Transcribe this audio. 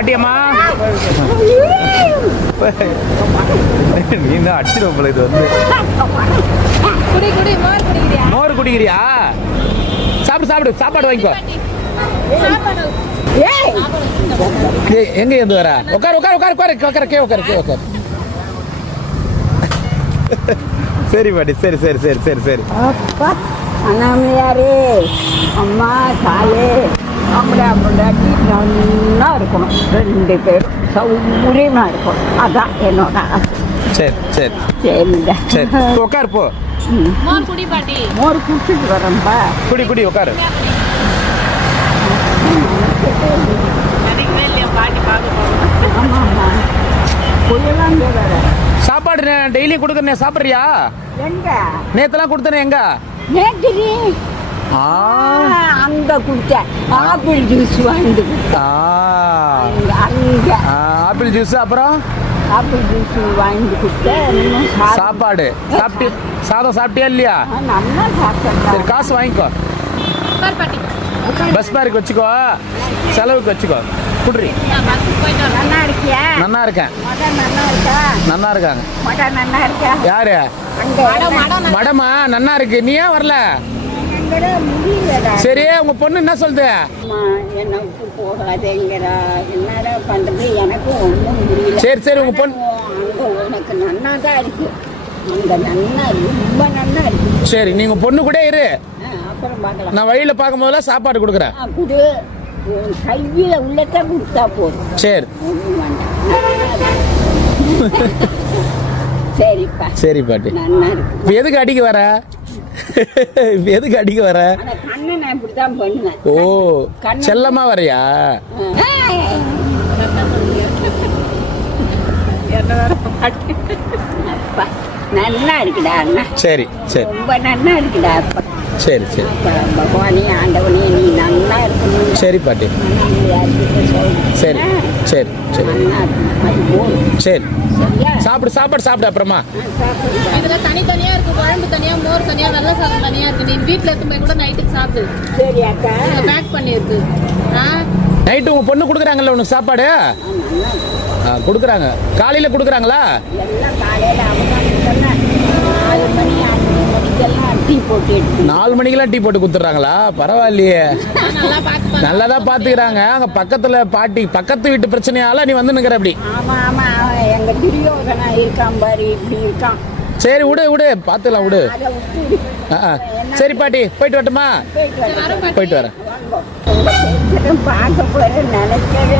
பாட்டியம்மா நீ தான் அடிச்சிடும் போல. இது வந்து மோர் குடிக்கிறியா? சாப்பிடு சாப்பிடு, சாப்பாடு வாங்கிக்கோ. எங்க இருந்து வர? உட்கார் உட்கார் உட்கார் உட்கார் உட்கார் கே உட்கார் கே உட்கார். சரி பாட்டி, சரி சரி சரி சரி சரி. அண்ணாமையாரே, அம்மா தாயே, அப்படி நல்லா இருக்கணும். 2 பேரும் சௌகரியமா இருக்கணும். அதான் என்னோட ஆசை. சரி சரி சரிங்க. சரி உட்கார் போ. மோர் குடி பாட்டி. மோர் குடிச்சிட்டு வரேன்ப்பா. குடி குடி உட்காரு. ஆமாம்மா, புயலாம் வேற. சாப்பாடு டெய்லியும் கொடுக்குறேன், சாப்பிட்றியா? எங்க நேத்தெல்லாம் கொடுத்தனே எங்க? நேற்று அங்க குடிச்சேன். ஆப்பிள் ஜூஸ் வாங்கிட்டு அங்க ஆப்பிள் ஜூஸ், அப்புறம் ஆப்பிள் ஜூஸ் வாங்கி கொடுத்தேன். சாப்பாடு சாப்பிட்டு, சாதம் சாப்பிட்டியா இல்லையா? நல்லா சாப்பிட்டேன். சரி காசு வாங்கிக்கோ. பஸ் பேருக்கு வச்சுக்கோ, செலவுக்கு வச்சுக்கோ. குடுறி. நல்லா இருக்கியா? நல்லா இருக்கேன். நல்லா இருக்கா? நல்லா இருக்காங்க. நல்லா இருக்கா? யாரு? மடமா நல்லா இருக்கு. நீ ஏன் வரல? சரி, உங்க பொண்ணு என்ன சொல்லுது? எனக்கு போகாதேங்கிறா. என்னடா பண்றது, எனக்கு ஒன்றும் முடியல. சரி சரி, உங்க பொண்ணு அங்க உனக்கு நன்னா தான் இருக்கு. அங்க நன்னா ரொம்ப நன்னா இருக்கு. சரி, நீங்க பொண்ணு கூட இரு. அப்புறம் பார்க்கலாம். நான் வழியில பார்க்கும் போதெல்லாம் சாப்பாடு கொடுக்குறேன். குடு, கையில உள்ளத கொடுத்தா போதும். சரி சரிப்பா. சரி பாட்டி. நல்லா இருக்கு. இப்ப எதுக்கு அடிக்க வர? இப்ப எதுக்கு அடிக்க வர? கண்ணை நான் இப்படிதான் பண்ணுவேன். ஓ, செல்லமா வரையா? நல்லா இருக்குடா அண்ணா. சரி சரி, ரொம்ப நல்லா இருக்குடா. அப்பா சரி சரி. பகவானே, ஆண்டவனே, நீ நல்லா இருக்கணும். சரி பாட்டி. சரி சரி சரி சரி. சாப்பிடு சாப்பாடு சாப்பிடு. அப்புறமா இதுல தனித்தனியா இருக்கு, குழம்பு தனியா, மோர் தனியா, வெள்ளை சாதம் தனியா இருக்கு. நீ வீட்டுல எடுத்து போய் கூட நைட்டுக்கு சாப்பிடு. சரி அக்கா, பேக் பண்ணிருக்கு. நைட்டு உங்க பொண்ணு கொடுக்குறாங்கல்ல உனக்கு சாப்பாடு? கொடுக்குறாங்க. காலையில கொடுக்குறாங்களா? எல்லாம் காலையில அவங்க 4 மணி 5 மணிக்கெல்லாம் டீ போட்டு 4 மணிக்கெல்லாம் டீ போட்டு கொடுத்துட்றாங்களா? பரவாயில்லையே, நல்லாதான் பாத்துக்கிறாங்க. அங்க பக்கத்துல பாட்டி, பக்கத்து வீட்டு பிரச்சனையால நீ வந்து நிக்கிற அப்படி. ஆமா ஆமா, எங்க துரியோதனா இருக்கான் பாரு, இப்படி இருக்கான். சரி விடு விடு, பாத்துக்கலாம் விடு. சரி பாட்டி, போயிட்டு வரட்டுமா? போயிட்டு வரேன். பார்க்க போறேன் நினைக்கவே